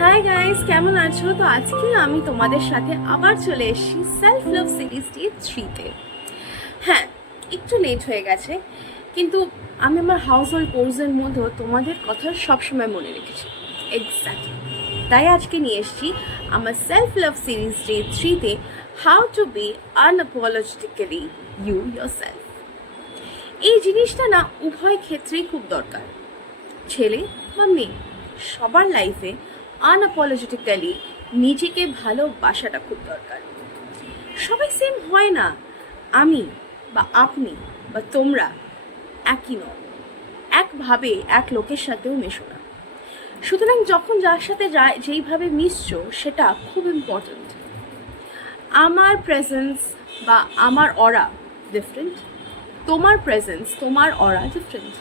Hi guys, কেমন আছো? তো আজকে আমি তোমাদের সাথে আবার চলে এসেছি সেলফ লাভ সিরিজটি 3-তে। হ্যাঁ, একটু লেট হয়ে গেছে, কিন্তু আমি আমার হাউস হোল্ড কোর্সের মধ্যেও তোমাদের কথা সবসময় মনে রেখেছি। এক্স্যাক্টলি তাই আজকে নিয়ে এসেছি আমার সেলফ লাভ সিরিজ ডে 3-তে, how to be unapologetically you yourself. এই জিনিসটা না উভয় ক্ষেত্রেই খুব দরকার, ছেলে বা মেয়ে, সবার লাইফে আনঅ্যাপোলজেটিক্যালি নিজেকে ভালোবাসাটা খুব দরকার। সবাই সেম হয় না, আমি বা আপনি বা তোমরা একই নয়, একভাবে এক লোকের সাথেও মেশো না। সুতরাং যখন যার সাথে যেইভাবে মিশছো সেটা খুব ইম্পর্ট্যান্ট। আমার প্রেজেন্স বা আমার অরা ডিফারেন্ট, তোমার প্রেজেন্স তোমার অরা ডিফারেন্ট।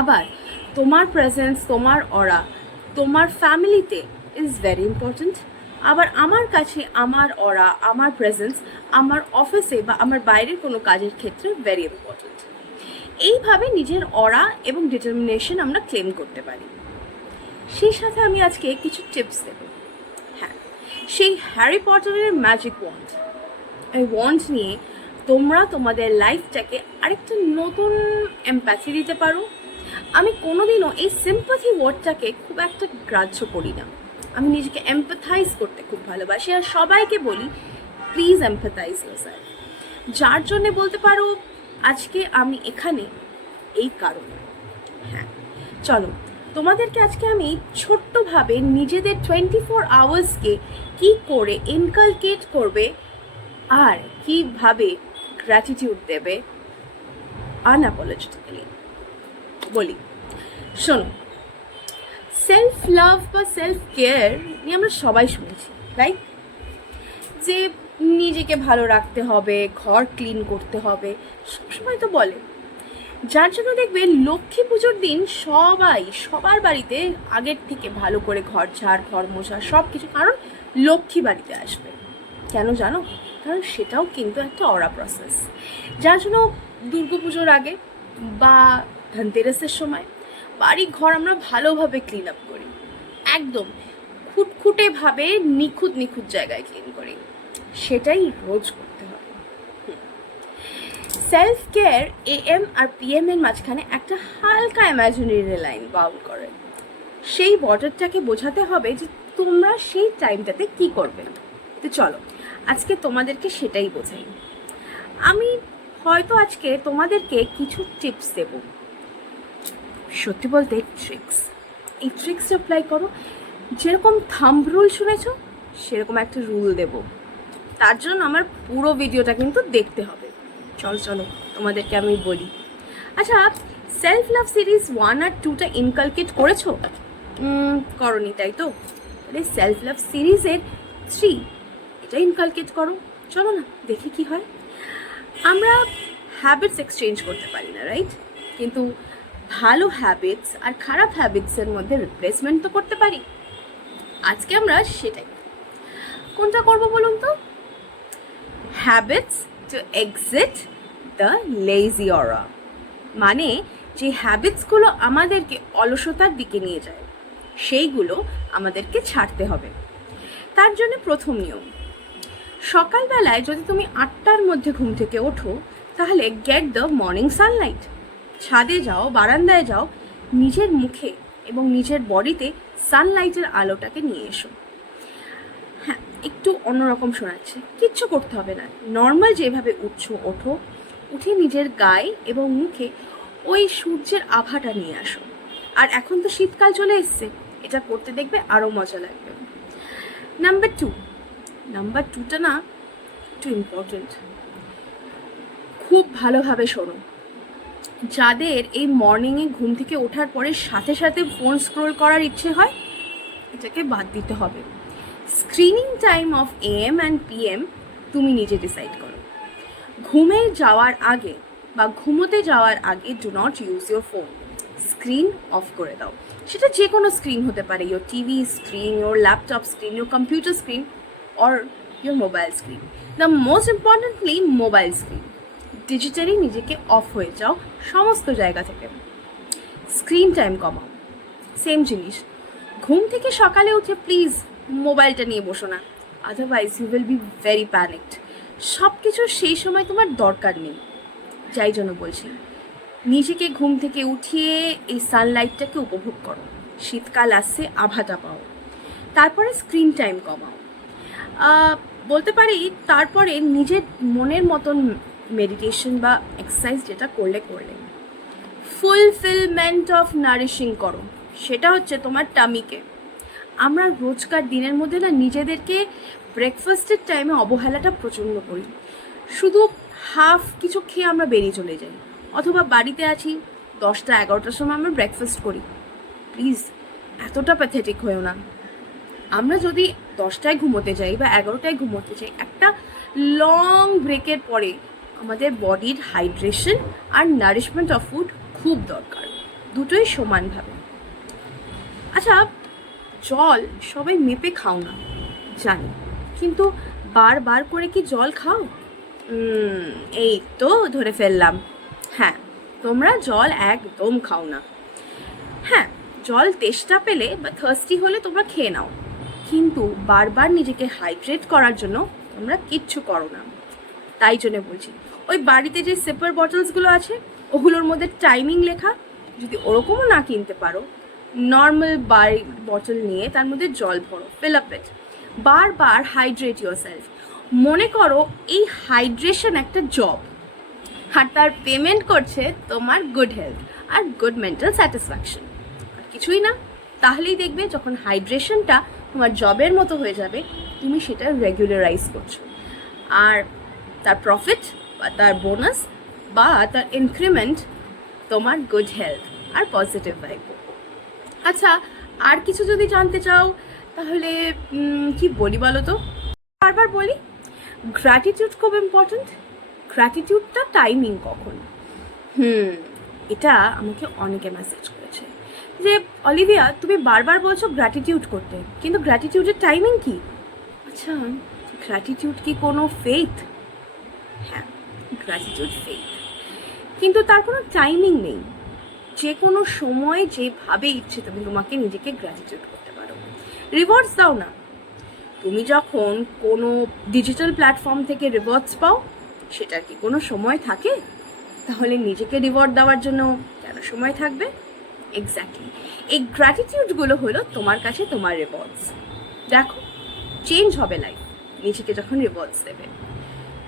আবার তোমার প্রেজেন্স তোমার অরা তোমার ফ্যামিলিতে ইজ ভেরি ইম্পর্ট্যান্ট। আবার আমার কাছে আমার অরা আমার প্রেজেন্স আমার অফিসে বা আমার বাইরের কোনো কাজের ক্ষেত্রে ভেরি ইম্পর্ট্যান্ট। এইভাবে নিজের অরা এবং ডিটারমিনেশন আমরা ক্লেম করতে পারি। সেই সাথে আমি আজকে কিছু টিপস দেব। হ্যাঁ, সেই হ্যারি পটারের ম্যাজিক ওয়ান্ড, এই ওয়ান্ড নিয়ে তোমরা তোমাদের লাইফটাকে আরেকটা নতুন এমপ্যাথি দিতে পারো। আমি কোনোদিনও এই সিম্প্যাথি ওয়ার্ডটাকে খুব একটা গ্রাহ্য করি না। আমি নিজেকে এমপ্যাথাইজ করতে খুব ভালোবাসি, আর সবাইকে বলি প্লিজ এমপ্যাথাইজ ইয়োরসেলফ। যার জন্যে বলতে পারো আজকে আমি এখানে এই কারণে। হ্যাঁ, চলো তোমাদেরকে আজকে আমি ছোট্টভাবে নিজেদের 24 আওয়ার্সকে কী করে ইনকালকেট করবে আর কীভাবে গ্র্যাটিটিউড দেবে আনঅ্যাপোলজেটিক্যালি বলি। শোনো, সেলফ লাভ বা সেলফ কেয়ার নিয়ে আমরা সবাই শুনেছি, রাইট? যে নিজেকে ভালো রাখতে হবে, ঘর ক্লিন করতে হবে, সবসময় তো বলে। যার জন্য দেখবে লক্ষ্মী পুজোর দিন সবার বাড়িতে আগের থেকে ভালো করে ঘর ঝাড়, ঘর মোছা, সব কিছু, কারণ লক্ষ্মী বাড়িতে আসবে। কেন জানো? কারণ সেটাও কিন্তু একটা অরা প্রসেস। যার জন্য দুর্গাপুজোর আগে বা ধনতেরাসের সময় বাড়ি ঘর আমরা ভালোভাবে ক্লিন আপ করি, একদম খুঁটখুঁটেভাবে নিখুঁত জায়গায় ক্লিন করি। সেটাই রোজ করতে হবে। সেলফ কেয়ার AM আর PM এর মাঝখানে একটা হালকা ইমাজিনারি লাইন বাউন্ড করে। সেই বর্ডারটাকে বোঝাতে হবে যে তোমরা সেই টাইমটাতে কি করবে। তো চলো আজকে তোমাদেরকে সেটাই বোঝাই। আমি হয়তো আজকে তোমাদেরকে কিছু টিপস দেব, সত্যি বলতে ট্রিক্স। এই ট্রিক্স অ্যাপ্লাই করো। যেরকম থাম্ব রুল শুনেছো, সেরকম একটা রুল দেব। তার জন্য আমার পুরো ভিডিওটা কিন্তু দেখতে হবে। চলো তোমাদেরকে আমি বলি। আচ্ছা, সেলফ লাভ সিরিজ 1 আর 2টা ইনকালকেট করেছো? করনি, তাই তো? তাহলে সেলফ লাভ সিরিজের 3 এটা ইনকালকেট করো। চলো না দেখি কি হয়। আমরা হ্যাবিটস এক্সচেঞ্জ করতে পারি না, রাইট? কিন্তু ভালো হ্যাবিটস আর খারাপ হ্যাবিটসের মধ্যে রিপ্লেসমেন্ট তো করতে পারি। আজকে আমরা সেটাই। কোনটা করবো বলুন তো? Habits to exit the lazy aura, মানে যে হ্যাবিটসগুলো আমাদেরকে অলসতার দিকে নিয়ে যায় সেইগুলো আমাদেরকে ছাড়তে হবে। তার জন্য প্রথম নিয়ম, সকালবেলায় যদি তুমি 8টার মধ্যে ঘুম থেকে ওঠো, তাহলে গেট দ্য মর্নিং সানলাইট। ছাদে যাও, বারান্দায় যাও, নিজের মুখে এবং নিজের বডিতে সানলাইটের আলোটাকে নিয়ে এসো। হ্যাঁ, একটু অন্যরকম শোনাচ্ছে, কিচ্ছু করতে হবে না, নর্মাল যেভাবে উঠছো ওঠো, উঠে নিজের গায়ে এবং মুখে ওই সূর্যের আভাটা নিয়ে আসো। আর এখন তো শীতকাল চলে এসছে, এটা করতে দেখবে আরও মজা লাগবে। নাম্বার টুটা না একটু ইম্পর্টেন্ট, খুব ভালোভাবে শোনো। যাদের এই মর্নিংয়ে ঘুম থেকে ওঠার পরে সাথে সাথে ফোন স্ক্রোল করার ইচ্ছে হয়, এটাকে বাদ দিতে হবে। Screening time of AM and PM তুমি নিজে ডিসাইড করো। ঘুমে যাওয়ার আগে বা ঘুমোতে যাওয়ার আগে do not use your phone. Screen off করে দাও। সেটা যে কোনো স্ক্রিন হতে পারে, your TV screen, your laptop screen, your computer screen, or your mobile screen. The most importantly mobile screen. Digitally নিজেকে অফ হয়ে যাও সমস্ত জায়গা থেকে। স্ক্রিন টাইম কমাও। সেম জিনিস, ঘুম থেকে সকালে উঠে প্লিজ মোবাইলটা নিয়ে বসো না, otherwise you will be very panicked. সব কিছু সেই সময় তোমার দরকার নেই। যাই জন্য বলছি, নিজেকে ঘুম থেকে উঠিয়ে এই সানলাইটটাকে উপভোগ করো, শীতকাল আসছে আভাটা পাও, তারপরে স্ক্রিন টাইম কমাও। বলতে পারি তারপরে নিজের মনের মতন মেডিটেশন বা এক্সারসাইজ যেটা করলে ফুলফিলমেন্ট অফ নারিশিং করো, সেটা হচ্ছে তোমার টামিকে। আমরা রোজকার দিনের মধ্যে না নিজেদেরকে ব্রেকফাস্টের টাইমে অবহেলাটা প্রচণ্ড করি, শুধু হাফ কিছু খেয়ে আমরা বেরিয়ে চলে যাই, অথবা বাড়িতে আছি 10টা-11টার সময় আমরা ব্রেকফাস্ট করি। প্লিজ এতটা প্যাথেটিক হয়েও না। আমরা যদি 10টায় ঘুমোতে যাই বা 11টায় ঘুমোতে যাই, একটা লং ব্রেকের পরে আমাদের বডির হাইড্রেশন আর নারিশমেন্ট অফ ফুড খুব দরকার, দুটোই সমানভাবে। আচ্ছা, জল সবাই মেপে খাও না জানি, কিন্তু বারবার করে কি জল খাও? এই তো ধরে ফেললাম, হ্যাঁ তোমরা জল একদম খাও না। হ্যাঁ, জল তেষ্টা পেলে বা থার্স্টি হলে তোমরা খেয়ে নাও, কিন্তু বারবার নিজেকে হাইড্রেট করার জন্য তোমরা কিচ্ছু করো না। তাই জন্য বলছি, ওই বাড়িতে যে সিপার বটলসগুলো আছে ওগুলোর মধ্যে টাইমিং লেখা, যদি ওরকমও না কিনতে পারো, নর্মাল বটল নিয়ে তার মধ্যে জল ভরো, ফিল আপ ইট, বারবার হাইড্রেট ইউর সেলফ। মনে করো এই হাইড্রেশন একটা জব, আর তার পেমেন্ট করছে তোমার গুড হেলথ আর গুড মেন্টাল স্যাটিসফ্যাকশন, আর কিছুই না। তাহলেই দেখবে যখন হাইড্রেশনটা তোমার জবের মতো হয়ে যাবে, তুমি সেটা রেগুলারাইজ করছো, আর তার প্রফিট বা তার বোনাস বা তার ইনক্রিমেন্ট তোমার গুড হেলথ আর পজিটিভ ভাইব। আচ্ছা, আর কিছু যদি জানতে চাও তাহলে কি বলি বলো তো? বারবার বলি, গ্র্যাটিটিউড খুব ইম্পর্ট্যান্ট। গ্র্যাটিটিউডটা টাইমিং কখন? এটা আমাকে অনেকে মেসেজ করেছে যে অলিভিয়া তুমি বারবার বলছো গ্র্যাটিটিউড করতে, কিন্তু গ্র্যাটিটিউডের টাইমিং কি? আচ্ছা, গ্র্যাটিটিউড কি কোনো ফেথ? হ্যাঁ, গ্র্যাটিটিউড ফেথ, কিন্তু তার কোনো টাইমিং নেই। যে কোনো সময় যেভাবে ইচ্ছে তুমি তোমাকে নিজেকে গ্র্যাটিটিউড করতে পারো। রিওয়ার্ডস দাও না। তুমি যখন কোনো ডিজিটাল প্ল্যাটফর্ম থেকে রিওয়ার্ডস পাও, সেটার কি কোনো সময় থাকে? তাহলে নিজেকে রিওয়ার্ড দেওয়ার জন্য কেন সময় থাকবে? এক্স্যাক্টলি, এই গ্র্যাটিটিউডগুলো হলো তোমার কাছে তোমার রিওয়ার্ডস। দেখো, চেঞ্জ হবে লাইফ নিজেকে যখন রিওয়ার্ডস দেবে।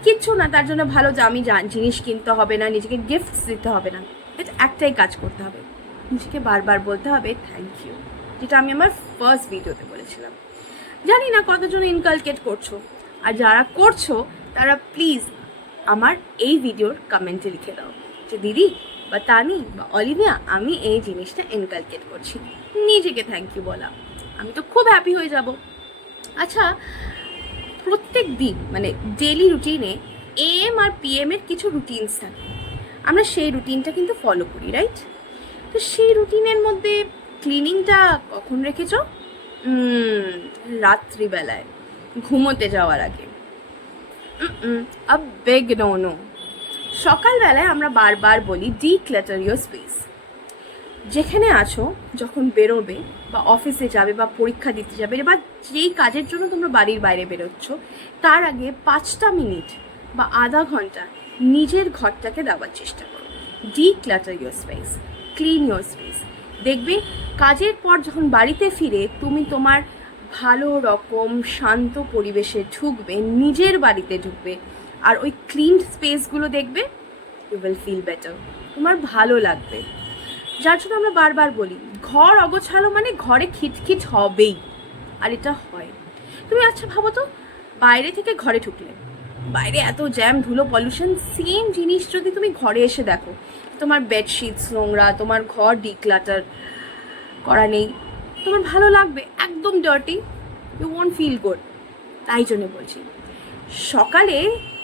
কিচ্ছু না, তার জন্য ভালো দামি জিনিস কিনতে হবে না, নিজেকে গিফটস দিতে হবে না। এটা একটাই কাজ করতে হবে, নিজেকে বারবার বলতে হবে থ্যাংক ইউ, যেটা আমি আমার ফার্স্ট ভিডিওতে বলেছিলাম। জানি না কতজন ইনকালকেট করছো, আর যারা করছো তারা প্লিজ আমার এই ভিডিওর কমেন্টে লিখে দাও যে দিদি বা তানি বা অলিভিয়া আমি এই জিনিসটা ইনকালকেট করছি। নিজেকে থ্যাংক ইউ বলা, আমি তো খুব হ্যাপি হয়ে যাব। আচ্ছা, প্রত্যেক দিন মানে ডেলি রুটিনে AM আর PM এর কিছু রুটিনস থাকে, আমরা সেই রুটিনটা কিন্তু ফলো করি, রাইট? তো সেই রুটিনের মধ্যে ক্লিনিংটা কখন রেখেছ? রাত্রিবেলায় ঘুমোতে যাওয়ার আগে। A big no no. সকালবেলায় আমরা বারবার বলি ডিক্লাটার ইউর স্পেস। যেখানে আছো, যখন বেরোবে বা অফিসে যাবে বা পরীক্ষা দিতে যাবে বা যেই কাজের জন্য তোমরা বাড়ির বাইরে বেরোচ্ছ, তার আগে 5টা মিনিট বা আধা ঘন্টা নিজের ঘরটাকে দেওয়ার চেষ্টা করো। Declutter your space, clean your space. দেখবে কাজের পর যখন বাড়িতে ফিরে তুমি তোমার ভালো রকম শান্ত পরিবেশে ঢুকবে, নিজের বাড়িতে ঢুকবে, আর ওই ক্লিন স্পেসগুলো দেখবে, ইউ উইল ফিল বেটার, তোমার ভালো লাগবে। যার জন্য আমরা বারবার বলি ঘর অগোছালো মানে ঘরে খিটখিট হবেই, আর এটা হয়। তুমি আচ্ছা ভাবো তো, বাইরে থেকে ঘরে ঢুকলে, বাইরে এত জ্যাম, ধুলো, পলিউশন, সেম জিনিস যদি তুমি ঘরে এসে দেখো তোমার বেডশিটস নোংরা, তোমার ঘর ডিক্লাটার করা নেই, তোমার ভালো লাগবে? একদম dirty, you won't feel good. তাই জন্য বলছি সকালে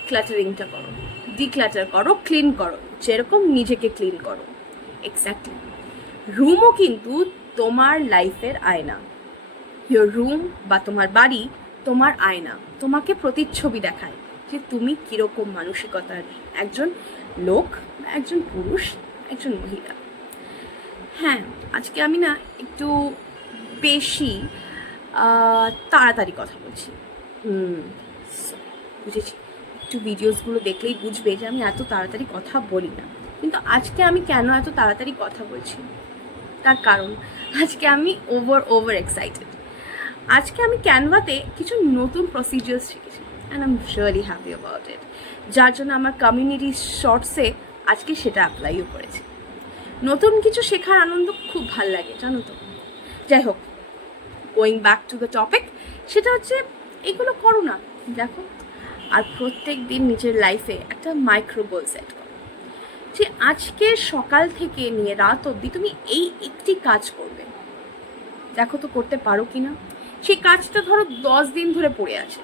ক্লাটারিংটা করো, ডিক্লাটার করো, ক্লিন করো, যেরকম নিজেকে ক্লিন করো। এক্স্যাক্টলি, রুমও কিন্তু তোমার লাইফের আয়না। ইয়োর রুম বা তোমার বাড়ি তোমার আয়না, তোমাকে প্রতিচ্ছবি দেখায় যে তুমি কীরকম মানসিকতার একজন লোক, একজন পুরুষ, একজন মহিলা। হ্যাঁ, আজকে আমি না একটু বেশি তাড়াতাড়ি কথা বলছি। So, বুঝেছি, একটু ভিডিওসগুলো দেখলেই বুঝবে যে আমি এত তাড়াতাড়ি কথা বলি না। কিন্তু আজকে আমি কেন এত তাড়াতাড়ি কথা বলছি, তার কারণ আজকে আমি ওভার এক্সাইটেড। আজকে আমি ক্যানভাতে কিছু নতুন প্রসিডিওর্স শিখেছি and I am really happy about it, যার জন্য আমার কমিউনিটি শর্টসে আজকে সেটা অ্যাপ্লাইও করেছি। নতুন কিছু শেখার আনন্দ খুব ভাল লাগে, জানো তো। যাই হোক, going back to the topic, সেটা হচ্ছে এগুলো করো না, দেখো, আর প্রত্যেক দিন নিজের লাইফে একটা মাইক্রো গোল সেট করো যে আজকে সকাল থেকে নিয়ে রাত অবধি তুমি এই একটি কাজ করবে। দেখো তো করতে পারো কি না। সেই কাজটা ধরো 10 দিন ধরে পড়ে আছে,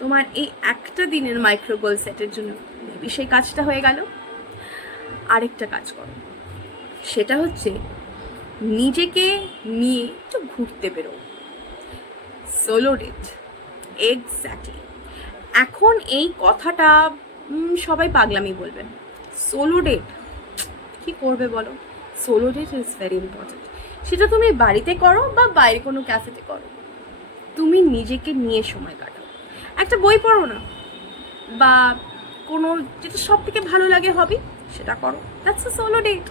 তোমার এই একটা দিনের মাইক্রো গোল সেটের জন্য মেবি সেই কাজটা হয়ে গেল। আরেকটা কাজ করো, সেটা হচ্ছে নিজেকে নিয়ে একটু ঘুরতে বেরো, সোলো ডেট। এক্স্যাক্টলি, এখন এই কথাটা সবাই পাগলামি বলবেন, সোলো ডেট কি করবে বলো। Solo date is very important. সেটা তুমি বাড়িতে করো বা বাইরে কোনো ক্যাফেতে করো, তুমি নিজেকে নিয়ে সময় কাটাও। একটা বই পড়ো না, বা কোনো যেটা সব থেকে ভালো লাগে হবি সেটা করো, that's a solo date.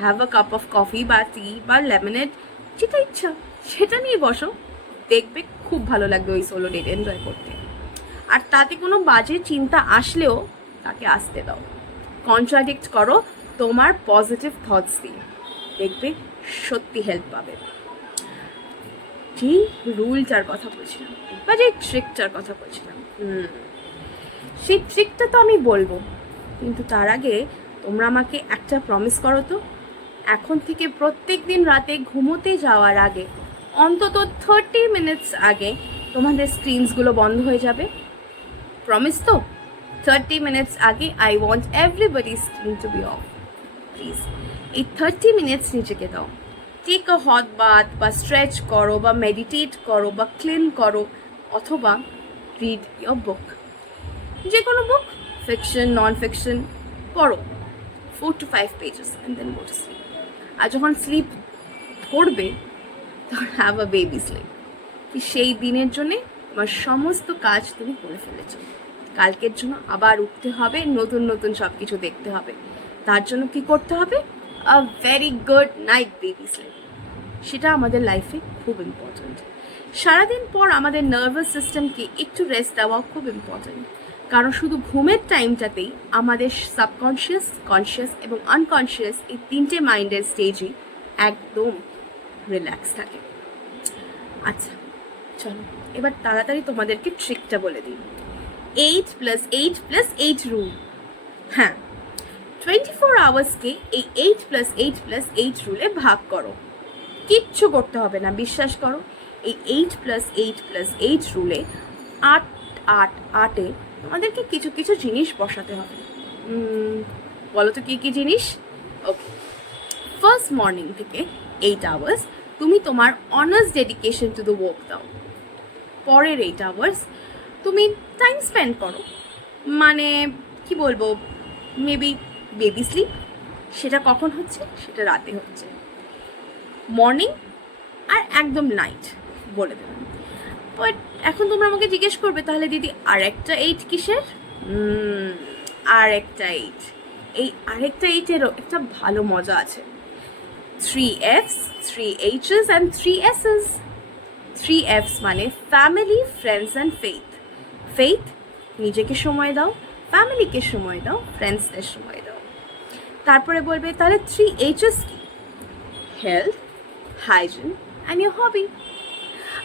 Have a cup of coffee বা টি বা লেমনেড, যেটা ইচ্ছা সেটা নিয়ে বসো, দেখবে খুব ভালো লাগবে ওই সোলো ডেট এনজয় করতে। আর তাতে কোনো বাজে চিন্তা আসলেও তাকে আসতে দাও, কন্ট্রাডিক্ট করো তোমার পজিটিভ থটস দিয়ে, দেখবে সত্যি হেল্প পাবে। যে রুলটার কথা বলছিলাম বা যে ট্রিকটার কথা বলছিলাম, সেই ট্রিকটা তো আমি বলবো, কিন্তু তার আগে তোমরা আমাকে একটা প্রমিস করো তো, এখন থেকে প্রত্যেক দিন রাতে ঘুমোতে যাওয়ার আগে অন্তত 30 মিনিটস আগে তোমাদের স্ক্রিনসগুলো বন্ধ হয়ে যাবে। প্রমিস তো? 30 মিনিটস আগে I want everybody screen to be off, please. এই 30 মিনিটস নিজেকে দাও। টেক আ হট বাথ, বা স্ট্রেচ করো, বা মেডিটেট করো, বা ক্লিন করো, অথবা রিড ইয়োর বুক। যে কোনো বুক, ফিকশন, নন ফিকশন, পড়ো 4 to 5 pages and then go to sleep. আর যখন স্লিপ করবে তখন হ্যাভ আ বেবি স্লিপ, কি সেই দিনের জন্যে তোমার সমস্ত কাজ তুমি করে ফেলেছো। কালকের জন্য আবার উঠতে হবে, নতুন নতুন সব কিছু দেখতে হবে। তার জন্য কি করতে হবে? A very good night baby slip. সেটা আমাদের লাইফে খুব ইম্পর্ট্যান্ট। সারাদিন পর আমাদের নার্ভাস সিস্টেমকে একটু রেস্ট দেওয়া খুব ইম্পর্ট্যান্ট, কারণ শুধু ঘুমের টাইমটাতেই আমাদের সাবকনশিয়াস, কনশিয়াস এবং আনকনশিয়াস এই তিনটে মাইন্ডের স্টেজই একদম রিল্যাক্স থাকে। আচ্ছা চলো এবার তাড়াতাড়ি তোমাদেরকে ট্রিকটা বলে দিই। 8 + 8 + 8 রুল। হ্যাঁ, 24 আওয়ার্সকে এই 8 + 8 + 8 রুলে ভাগ করো। কিচ্ছু করতে হবে না, বিশ্বাস করো। এই 8 + 8 + 8 রুলে 8 8 8-এ তোমাদেরকে কিছু কিছু জিনিস বসাতে হবে। বলো তো কী কী জিনিস? ওকে, ফার্স্ট মর্নিং থেকে 8 আওয়ার্স তুমি তোমার honours dedication to the work দাও। পরের 8 আওয়ার্স তুমি টাইম স্পেন্ড করো, মানে কি বলবো, মেবি বেবি স্লিপ। সেটা কখন হচ্ছে? সেটা রাতে হচ্ছে। মর্নিং আর একদম নাইট বলে দেবেন। বাট এখন তোমরা আমাকে জিজ্ঞেস করবে, তাহলে দিদি আরেকটা 8 কিসের? আরেকটা 8, এই আরেকটা 8-এরও একটা ভালো মজা আছে। 3 Fs, 3 Hs and 3 Ss। 3 Fs মানে family, friends and faith. Faith, নিজেকে সময় দাও, ফ্যামিলিকে সময় দাও, ফ্রেন্ডসদের সময় দাও। তারপরে বলবে তাহলে 3 Hs কি? Health, hygiene and your hobby.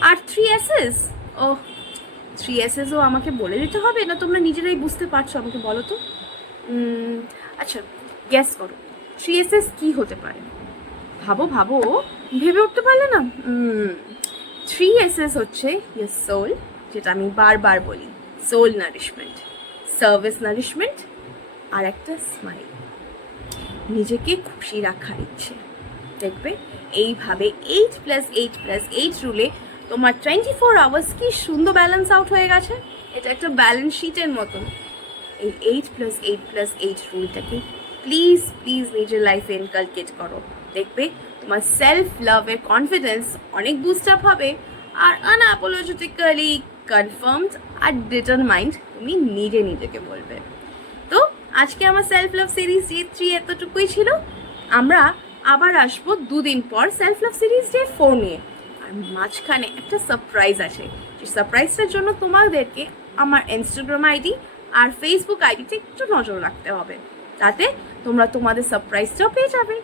আর 3 Ss, ও 3 Ssও আমাকে বলে দিতে হবে না, তোমরা নিজেরাই বুঝতে পারছো? আমাকে বলো তো। আচ্ছা গেস করো 3 Ss কি হতে পারে? ভাবো ভাবো, ভেবে উঠতে পারলে না? 3 Ss হচ্ছে ইয়োর সোল, যেটা আমি বারবার বলি, সোল নারিশমেন্ট, সার্ভিস নারিশমেন্ট, আর একটা স্মাইল, নিজেকে খুশি রাখার ইচ্ছে। দেখবে এইভাবে 8 + 8 + 8 রুলে তোমার 24 আওয়ার্স কি সুন্দর ব্যালেন্স আউট হয়ে গেছে। এটা একটা ব্যালেন্স শিটের মতন। এই 8 + 8 + 8 রুলটাকে প্লিজ প্লিজ নিজের লাইফে ইনকালকেট করো, দেখবে তোমার সেলফ লাভের কনফিডেন্স অনেক বুস্ট আপ হবে, আর আনঅ্যাপোলজিটিক্যালি কনফার্মড আর ডিটারমাইন্ড তুমি নিজে নিজেকে বলবে। তো আজকে আমার সেলফ লাভ সিরিজ ডে 3 এতটুকুই ছিল। আমরা আবার আসবো 2 দিন পর সেলফ লাভ সিরিজ ডে 4 নিয়ে। আর মাঝখানে একটা সারপ্রাইজ আছে, সেই সারপ্রাইজটার জন্য তোমাদেরকে আমার ইনস্টাগ্রাম আইডি আর ফেসবুক আইডিতে একটু নজর রাখতে হবে, তাতে তোমরা তোমাদের সারপ্রাইজটাও পেয়ে যাবে।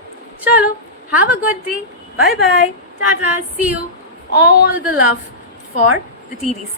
চলো, have a good day, bye bye, tata, see you, all the love for the TDC.